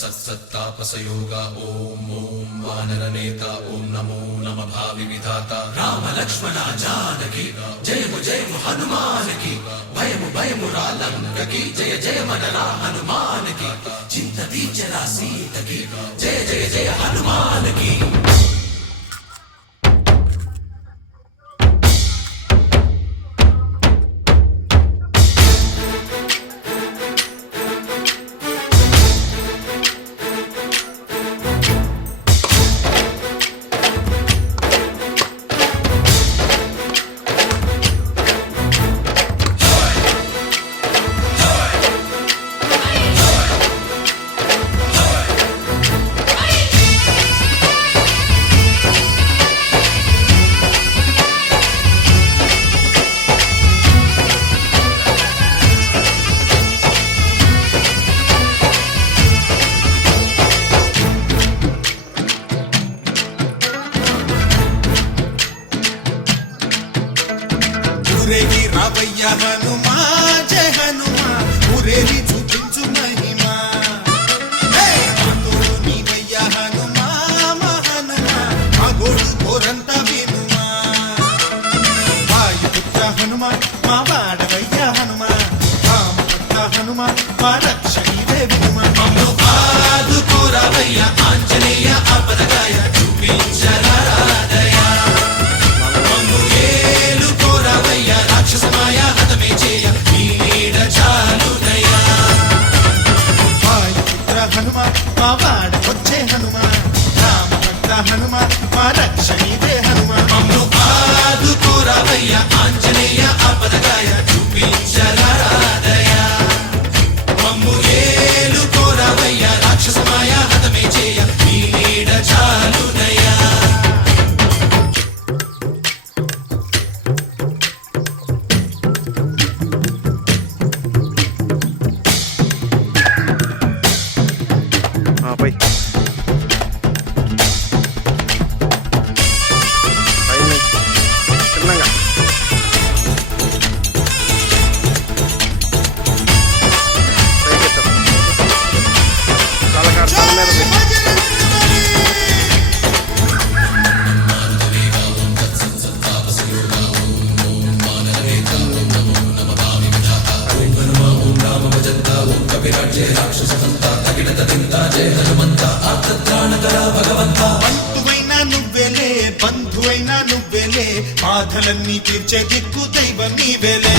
सत्सत्तापसयोगा ओम ओम वानरनेता ओम नमो नमः भावि विधाता राम लक्ष्मण जानकी जय हनुमान की भयमु रालंक की जय मनरा हनुमान की चिंतती चला सीत की जय हनुमान की। ఊరేగి రావయ్య హనుమా జయ హనుమా ఊరేగి చూపించు మహిమా తోడు నీవయ్య హనుమా మా హనుమా మా గోడు కోరంత వినుమా వాయుపుత్ర హనుమా మా వాడవయ్య హనుమా రామపుత్ర హనుమా మా రక్షణీవే వినుమా మమ్ము ఆదుకోరావయ్య ఆంజనేయ ఆపదగాయ చూపించరాదయ మమ్ము ఏలుకోరావయ్య రాక్షసమాయ హతమే చేయ నీ నీడ చాలుదయ వాయుపుత్ర హనుమా మా వాడకొచ్చే హనుమా రామభక్త హనుమా మా రక్షణీవే హనుమా మమ్ము ఆదుకోరావయ్య ఆంజనేయ ఆపదగాయ చూపించరాదయ మమ్ము ఏలుకోరావయ్య రాక్షసమాయ హతమే చేయ నీ నీడ చాలుదయ। పోయి చిన్నగా బంధువైనా నువ్వేలే బంధువైనా నువ్వేలే బాధలన్నీ తీర్చే దిక్కు దైవం నీవేలే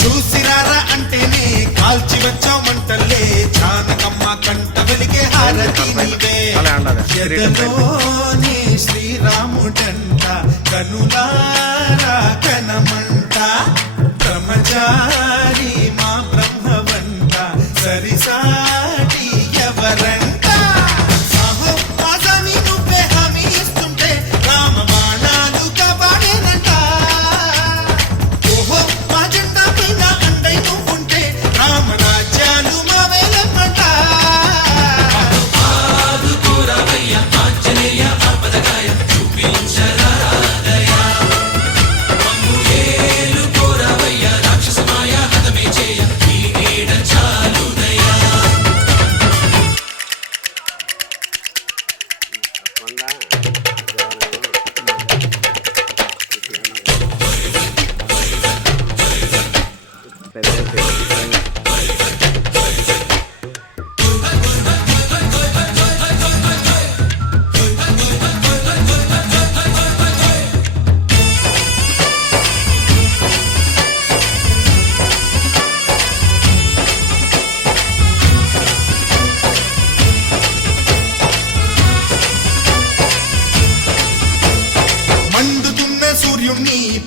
చూసిరారా అంటేనే కాల్చి వచ్చావు మంటల్లే జానకమ్మ కంట వెలిగే హారతి నీవే ఎదలోనే శ్రీరాముడంట కనులారా కనమంట బ్రహ్మచారి మా బ్రహ్మవంట సరిసాటి ఎవరంట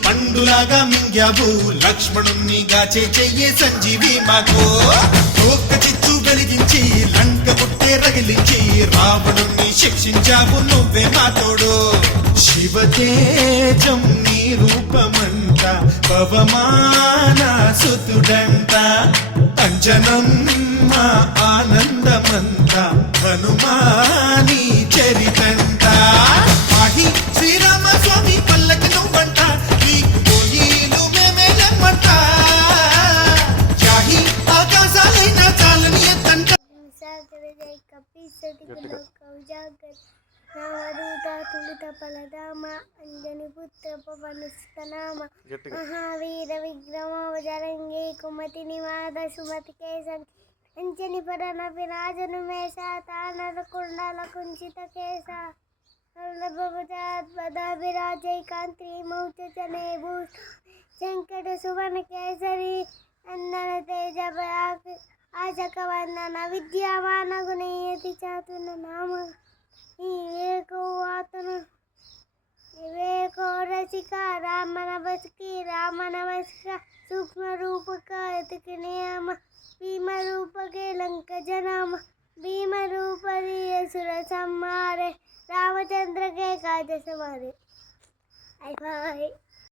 పండులాగా మింగావు లక్ష్మణుణ్ణి గాచే చెయ్యే సంజీవి మాకు ఒక్క చిచ్చు వెలిగించి లంక పుట్టే రగిలించి రావణుణ్ణి శిక్షించావు నువ్వే మా తోడు శివతేజం నీ రూపమంట పవమాన సుతుడంట అంజనం మా ఆనందమంత హనుమాని చరితంట ఆహి శ్రీరామ స్వామి పల్లకి నువ్వంట నీకు పోయిలు మేమేలమ్మంట జాహి ఆకాశాలైనా చాలని ఎత్తంట व्याघ्र रामदूत तुलित फलधाम अंजनी पुत्र पवन सुत नाम महावीर विक्रम बजरंगी कुमति निवार सुमति केसरी अंजनी पदन विराजन मेषा तानर कुंडल कुंचित केसा विराजय कांति मौच चने भूष शंकर सुवन केसरी अंदन तेज पराक आजक वंदन विद्यावान गुणयति चातुर नाम विवेको आतन विवेको रसिका रामन बसकी रामन बसका सूक्ष्म रूप का नियम भीम रूप के लंक जनाम भीम रूप सुर संहारे रामचंद्र के काज सवारे।